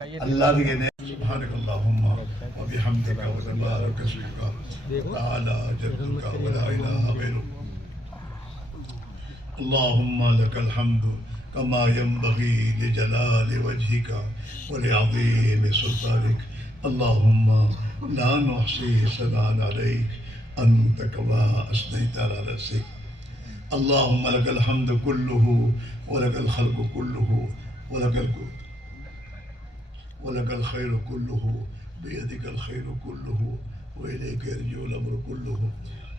اللہ بھی کہتے ہیں سبحانک اللہم و بحمدک و تبارک اسمک تعالی جدک و لا الہ غیرک اللہم لک الحمد کما ينبغی لجلال وجہک ولعظیم سلطانک اللہم لا نحصی ثناء علیک انت کما اثنیت علی نفسک اللہم لک الحمد کلہ ولک الخلق کلہ ولك الخير كله بيدك الخير كله وإليك يرجع الأمر كله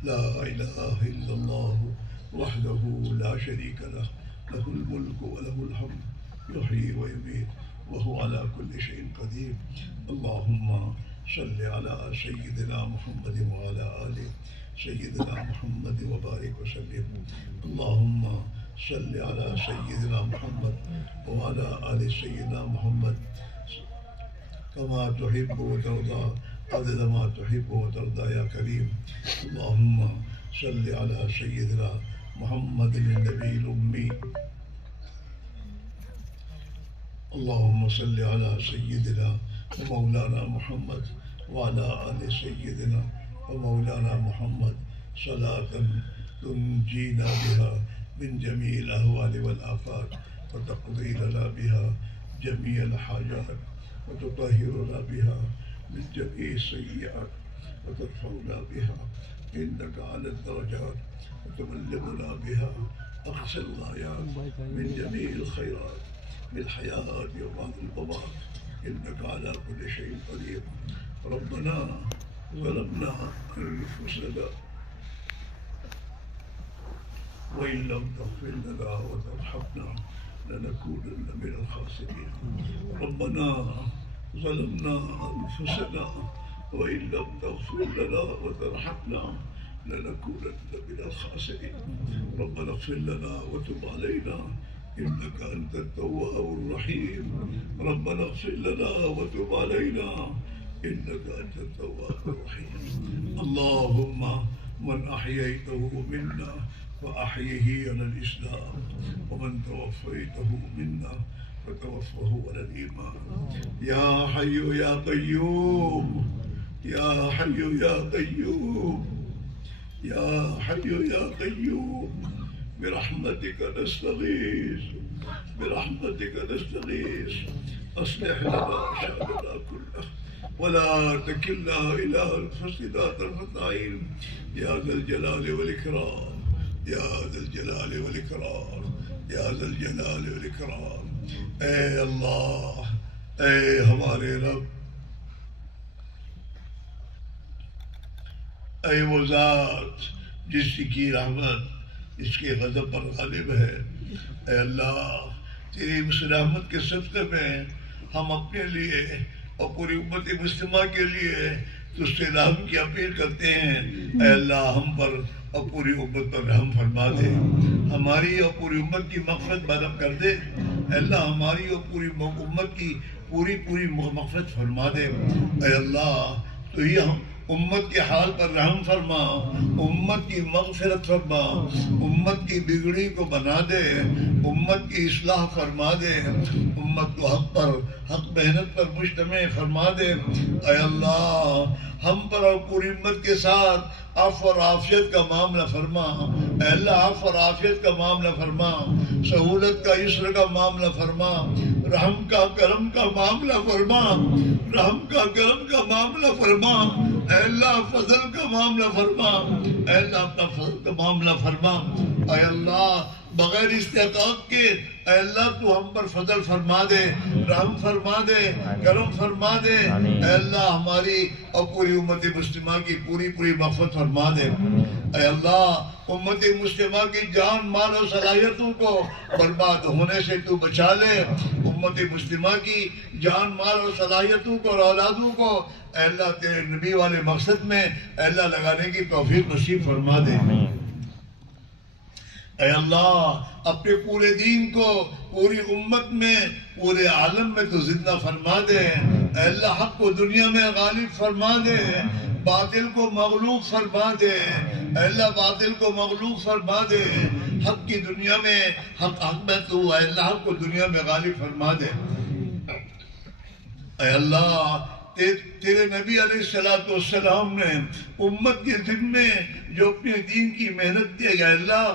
لا إله إلا الله وحده لا شريك له له الملك وله الحمد يحيي ويميت وهو على كل شيء قدير اللهم صل على سيدنا محمد وعلى آل سيدنا محمد وبارك وسلم اللهم صل على سيدنا محمد وعلى آل سيدنا محمد كما تحب وترضى عدد ما تحب وترضى يا كريم اللهم صل على سيدنا محمد النبي الأمي اللهم صل على سيدنا ومولانا محمد وعلى آل سيدنا ومولانا محمد صلاة تنجينا بها من جميع الأهوال والآفات وتقضي لنا بها جميع الحاجات وتطهرنا بها من جميع السيئات وترفعنا بها إنك على الدرجات وتبلغنا بها أقصى الغايات من جميع الخيرات بالحياة وبعد الممات إنك على كل شيء قدير ربنا ظلمنا أنفسنا وإن لم تغفر لنا وترحمنا لنكونن من الخاسرين ربنا ظلمنا أنفسنا وإن لم تغفر لنا وترحمنا لنكونن من الخاسرين ربنا اغفر لنا وتب علينا إنك أنت التواب الرحيم ربنا اغفر لنا وتب علينا إنك أنت التواب الرحيم اللهم من أحييته منا فأحيه على الإسلام ومن توفيته منا فتوفه على الإيمان يا حي يا قيوم يا حي يا قيوم يا حي يا قيوم برحمتك نستغيث برحمتك نستغيث أصلح لنا شأننا كله ولا تكلنا إلى أنفسنا طرفة عين يا ذا الجلال والإكرام يا ذا الجلال والإكرام يا ذا الجلال والإكرام اے اللہ اے ہمارے رب اے وہ ذات جس کی رحمت اس کے غضب پر غالب ہے اے اللہ تیری اس رحمت کے صدقے میں ہم اپنے لیے اور پوری امت مسلمہ کے لیے تجھ سے رحم کی اپیل کرتے ہیں اے اللہ ہم پر اور پوری امت پر رحم فرما دے ہماری اور پوری امت کی مغفرت برم کر دے اے اللہ ہماری اور پوری امت کی پوری مغفرت فرما دے اے اللہ تو یہ امت کے حال پر رحم فرما امت کی مغفرت فرما امت کی بگڑی کو بنا دے امت کی اصلاح فرما دے امت کو حق محنت پر مجتمع فرما دے اے اللہ ہم پر اور پوری امت کے ساتھ عفو اور عافیت کا معاملہ فرما اے اللہ عفو اور عافیت کا معاملہ فرما سہولت کا یسر کا معاملہ فرما رحم کا کرم کا معاملہ فرما رحم کا کرم کا معاملہ فرما اے اللہ فضل کا معاملہ فرما اے اللہ اپنا فضل کا معاملہ فرما اے اللہ بغیر استحقاق کے اے اللہ تو ہم پر فضل فرما دے رحم فرما دے کرم فرما دے اے اللہ ہماری اور پوری امت مسلمہ کی پوری مغفرت فرما دے اے اللہ امت مسلمہ کی جان مال و صلاحیتوں کو برباد ہونے سے تو بچا لے امت مسلمہ کی جان مال و صلاحیتوں کو اور اولادوں کو اے اللہ تیرے نبی والے مقصد میں اے اللہ لگانے کی توفیق نصیب فرما دے اے اللہ اپنے پورے دین کو پوری امت میں پورے عالم میں تو زندہ فرما دے اے اللہ حق کو دنیا میں غالب فرما دے باطل کو مغلوب فرما دے اے اللہ باطل کو مغلوب فرما دے حق کی دنیا میں حق میں تو اے اللہ حق کو دنیا میں غالب فرما دے اے اللہ تیرے نبی علیہ السلام نے امت کے ذمے جو اپنے دین کی محنت دی، یا اللہ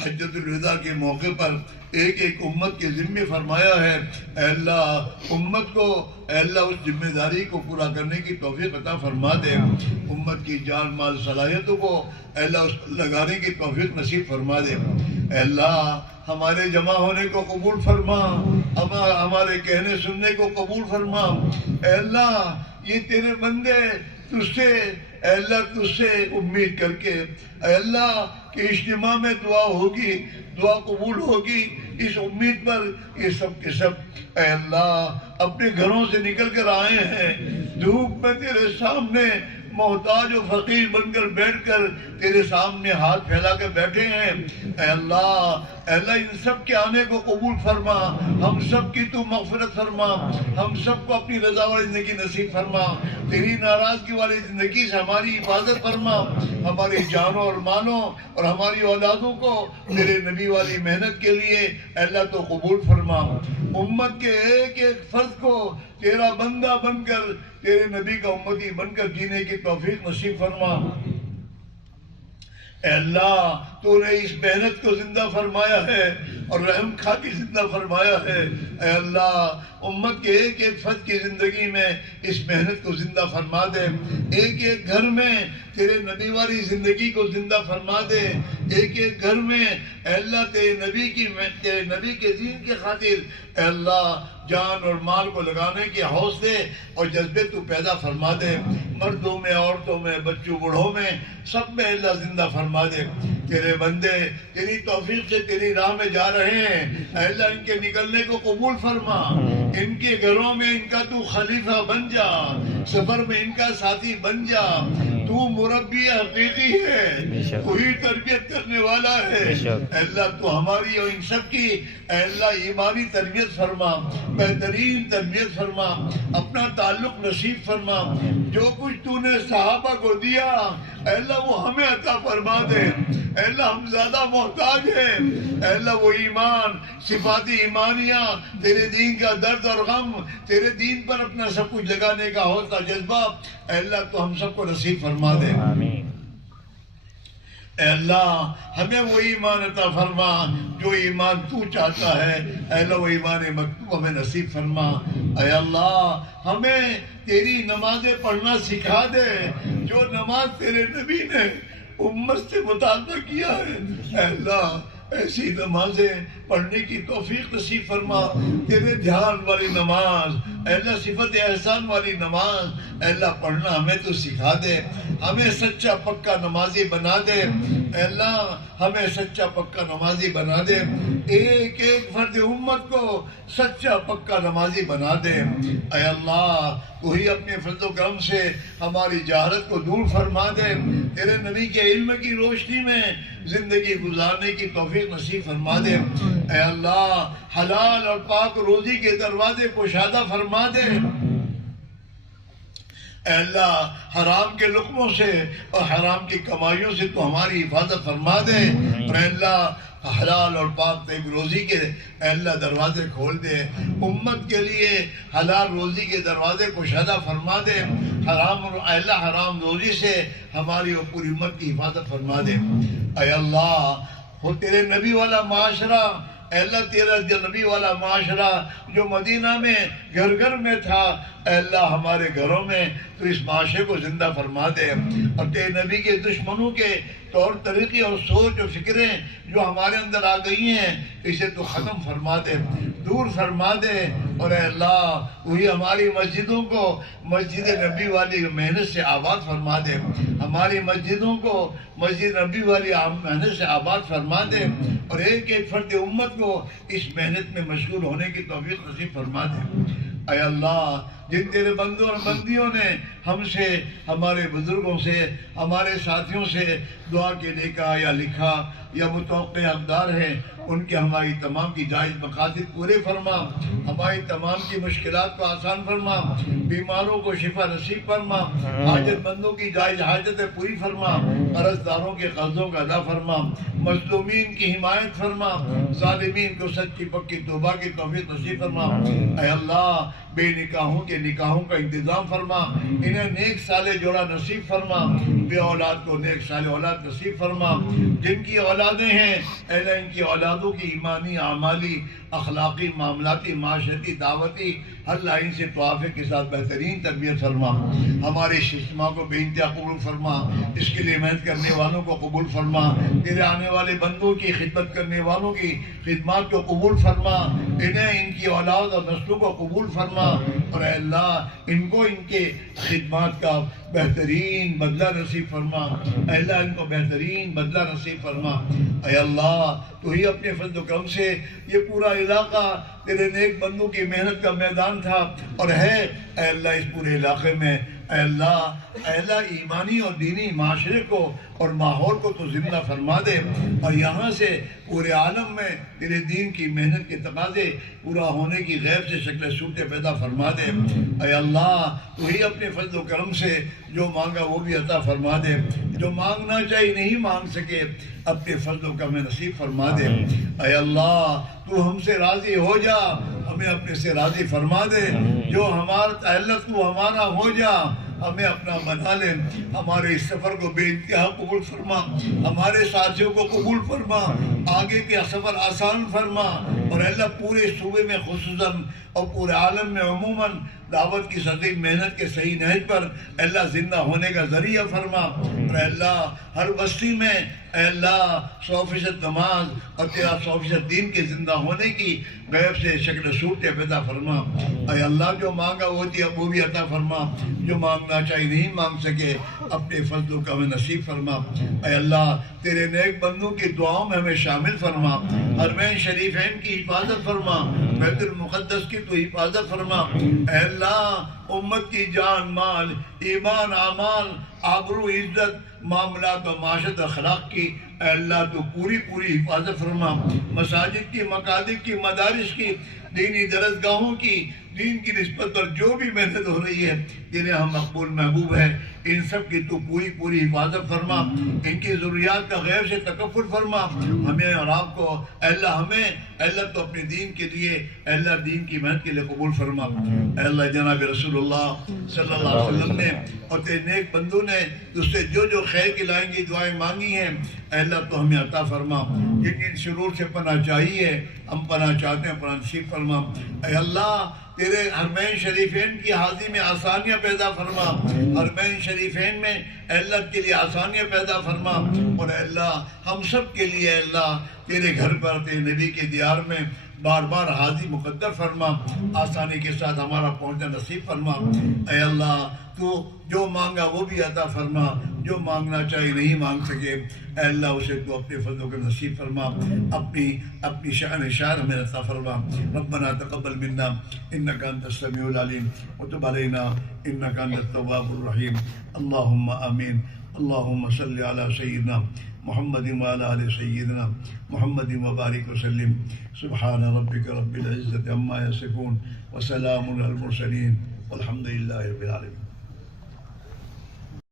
حجۃ الوداع کے موقع پر ایک ایک امت کے ذمے فرمایا ہے، اے اللہ امت کو، اے اللہ اس ذمہ داری کو پورا کرنے کی توفیق عطا فرما دے، امت کی جان مال صلاحیتوں کو اے اللہ اس کو لگانے کی توفیق نصیب فرما دے، اے اللہ ہمارے جمع ہونے کو قبول فرما، ہمارے کہنے سننے کو قبول فرما، اے اللہ یہ تیرے بندے تجھ سے، اے اللہ تجھ سے امید کر کے، اے اللہ کہ اجتماع میں دعا ہوگی، دعا قبول ہوگی، اس امید پر یہ سب کے سب اے اللہ اپنے گھروں سے نکل کر آئے ہیں، دھوپ میں تیرے سامنے محتاج و فقیر بن کر بیٹھ کر تیرے سامنے ہاتھ پھیلا کر بیٹھے ہیں، اے اللہ ان سب کے آنے کو قبول فرما، ہم سب کی تو مغفرت فرما، ہم سب کو اپنی رضا والی زندگی نصیب فرما، تیری ناراضگی والی زندگی سے ہماری حفاظت فرما، ہماری جانوں اور مالوں اور ہماری اولادوں کو تیرے نبی والی محنت کے لیے اے اللہ تو قبول فرما، امت کے ایک ایک فرد کو تیرا بندہ بن کر، تیرے نبی کا امتی بن کر جینے کی توفیق نصیب فرما، اے اللہ تو نے اس محنت کو زندہ فرمایا ہے اور رحم کھا کے زندہ فرمایا ہے، اے اللہ امت کے ایک ایک فرد کی زندگی میں اس محنت کو زندہ فرما دے، ایک ایک گھر میں تیرے نبی والی زندگی کو زندہ فرما دے، ایک ایک گھر میں اے اللہ تیرے نبی کے دین کے خاطر اے اللہ جان اور مال کو لگانے کے حوصلے اور جذبے تو پیدا فرما دے، مردوں میں، عورتوں میں، بچوں بوڑھوں میں، سب میں اللہ زندہ فرما دے، تیرے بندے تیری توفیق سے تیری راہ میں جا رہے ہیں، اے اللہ ان کے نکلنے کو قبول فرما، ان کے گھروں میں ان کا تو خلیفہ بن جا، سفر میں ان کا ساتھی بن جا، تو مربی حقیقی ہے، وہی تربیت کرنے والا ہے، اے اللہ تو ہماری اور ان سب کی اے اللہ ایمانی تربیت فرما، بہترین تربیت فرما، اپنا تعلق نصیب فرما، جو کچھ تو نے صحابہ کو دیا اے اللہ وہ ہمیں عطا فرما دے، اے اللہ ہم زیادہ محتاج ہیں، اے اللہ وہ ایمان، صفاتی ایمانیاں، تیرے دین کا درد اور غم، تیرے دین پر اپنا سب کچھ لگانے کا حوصلہ جذبہ اے اللہ تو ہم سب کو نصیب فرما دے، اے اللہ ہمیں وہ ایمان عطا فرما جو ایمان تو چاہتا ہے، اے اللہ وہ ایمان مکتوب ہمیں نصیب فرما، اے اللہ ہمیں تیری نمازیں پڑھنا سکھا دے جو نماز تیرے نبی نے امت سے مطالبہ کیا ہے، اے اللہ ایسی نمازیں پڑھنے کی توفیق نصیب فرما، تیرے دھیان والی نماز اے اللہ صفت احسان والی نماز اے اللہ پڑھنا ہمیں تو سکھا دے، ہمیں سچا پکا نمازی بنا دے، اے اللہ ہمیں سچا پکا نمازی بنا دے، ایک ایک فرد امت کو سچا پکا نمازی بنا دے، اے اللہ وہی اپنے فضل و کرم سے ہماری جہالت کو دور فرما دے، تیرے نبی کے علم کی روشنی میں زندگی گزارنے کی توفیق نصیب فرما دے، اے اللہ حلال اور پاک روزی کے دروازے کشادہ فرما دے، اے اللہ حرام کے لقموں سے اور حرام کی کمائیوں سے تو ہماری حفاظت فرما دے، اور اے اللہ حلال اور پاک طیب روزی کے اے اللہ دروازے کھول دے، امت کے لیے حلال روزی کے دروازے کشادہ فرما دے، اے اللہ حرام روزی سے ہماری اور پوری امت کی حفاظت فرما دے، اے اللہ وہ تیرے نبی والا معاشرہ، اے اللہ تیرا نبی والا معاشرہ جو مدینہ میں گھر گھر میں تھا، اے اللہ ہمارے گھروں میں تو اس معاشرے کو زندہ فرما دے، اور تیرے نبی کے دشمنوں کے طور طریقے اور سوچ و فکریں جو ہمارے اندر آ گئی ہیں اسے تو ختم فرما دے، دور فرما دے، اور اے اللہ وہی ہماری مسجدوں کو مسجد نبی والی محنت سے آباد فرما دے، ہماری مسجدوں کو مسجد نبی والی محنت سے آباد فرما دے، اور ایک ایک فرد امت کو اس محنت میں مشغول ہونے کی توفیق نصیب فرما دے، اے اللہ جن تیرے بندوں اور بندیوں نے ہم سے، ہمارے بزرگوں سے، ہمارے ساتھیوں سے دعا کے لیے کہا یا لکھا یا متوقع حقدار ہیں، ان کے ہماری تمام کی جائز مقاصد پورے فرما، ہماری تمام کی مشکلات کو آسان فرما، بیماروں کو شفا نصیب فرما، حاجت مندوں کی جائز حاجتیں پوری فرما، قرض داروں کے قرضوں کا ادا فرما، مظلومین کی حمایت فرما، ظالمین کو سچی پکی توبہ کی توفیق نصیب فرما، اے اللہ بے نکاحوں کے کے نکاحوں کا انتظام فرما، انہیں نیک صالح جوڑا نصیب فرما، بے اولاد کو نیک صالح اولاد نصیب فرما، جن کی اولادیں ہیں اے اللہ ان کی اولادوں کی ایمانی، اعمالی، اخلاقی، معاملاتی، معاشرتی، دعوتی ہر لائن سے توافق کے ساتھ بہترین تربیت فرما، ہمارے اس اجتماع کو بے انتہا قبول فرما، اس کے لیے محنت کرنے والوں کو قبول فرما، تیرے آنے والے بندوں کی خدمت کرنے والوں کی خدمات کو قبول فرما، انہیں ان کی اولاد اور نسلوں کو قبول فرما، اور اے اللہ ان کو ان کے خدمات کا بہترین بدلہ نصیب فرما، اے اللہ ان کو بہترین بدلہ نصیب فرما، اے اللہ تو ہی اپنے فضل و کرم سے یہ پورا علاقہ تیرے نیک بندوں کی محنت کا میدان تھا اور ہے، اے اللہ اس پورے علاقے میں اے اللہ ایمانی اور دینی معاشرے کو اور ماحول کو تو زندہ فرما دے، اور یہاں سے پورے عالم میں تیرے دین کی محنت کے تقاضے پورا ہونے کی غیب سے شکل صورتیں پیدا فرما دے، اے اللہ تو ہی اپنے فضل و کرم سے جو مانگا وہ بھی عطا فرما دے، جو مانگنا چاہیے نہیں مانگ سکے اپنے فضل و کرم نصیب فرما دے، اے اللہ تو ہم سے راضی ہو جا، ہمیں اپنے سے راضی فرما دے، جو ہمارا اللہ تو ہمارا ہو جا، ہمیں اپنا بنا لے، ہمارے اس سفر کو بے انتہا قبول فرما، ہمارے ساتھیوں کو قبول فرما، آگے کے سفر آسان فرما، اور اللہ پورے صوبے میں خصوصاً اور پورے عالم میں عموماً دعوت کی صدیق محنت کے صحیح نہج پر اللہ زندہ ہونے کا ذریعہ فرما، اور اللہ ہر بستی میں اے اللہ 100% نماز اور تیرا 100% دین کے زندہ ہونے کی غیب سے شکل صورتیں پیدا فرما، اے اللہ جو مانگا وہ بھی عطا فرما، جو مانگنا چاہیے نہیں مانگ سکے اپنے فضل و کرم نصیب فرما، اے اللہ تیرے نیک بندوں کی دعاؤں میں ہمیں شامل فرما، حرمین شریفین کی حفاظت فرما، بیت المقدس کی تو حفاظت فرما، اے اللہ امت کی جان مال ایمان اعمال آبرو عزت معاملات و معاشرت اخلاق کی اے اللہ تو پوری حفاظت فرما، مساجد کی مقادب کی مدارس کی دینی درسگاہوں کی دین کی نسبت پر جو بھی محنت ہو رہی ہے جنہیں ہم مقبول محبوب ہے ان سب کی تو پوری حفاظت فرما، ان کی ضروریات کا غیب سے تکفل فرما، ہمیں اور آپ کو اے اللہ تو اپنے دین کے لیے اے اللہ دین کی محنت کے لیے قبول فرما، اے اللہ جناب رسول اللہ صلی اللہ علیہ وسلم نے اور تیرے نیک بندوں نے تجھ سے جو خیر کی لائیں گی دعائیں مانگی ہیں اے اللہ تو ہمیں عطا فرما، جن شرور سے پناہ چاہیے ہم پناہ چاہتے ہیں پناہ نصیب فرما، اے اللہ تیرے حرمین شریفین کی حاضری میں آسانیاں پیدا فرما، حرمین شریفین میں اے اللہ کے لیے آسانیاں پیدا فرما، اور اے اللہ ہم سب کے لیے اے اللہ تیرے گھر پر تیرے نبی کے دیار میں بار بار حاضری مقدر فرما، آسانی کے ساتھ ہمارا پہنچنا نصیب فرما، اے اللہ تو جو مانگا وہ بھی عطا فرما، جو مانگنا چاہیے نہیں مانگ سکے اے اللہ اسے تو اپنے فضلوں کا نصیب فرما، اپنی شان ہمیں عطا فرما، ربنا تقبل منا انک انت السمیع العلیم وتب علینا انک انت التواب الرحیم، اللہم آمین، اللہم صلی علی سیدنا محمد وعلی آل سیدنا محمد وبارک وسلم، سبحان ربک رب العزت عما یصفون وسلام علی المرسلین والحمد للہ رب العالمین۔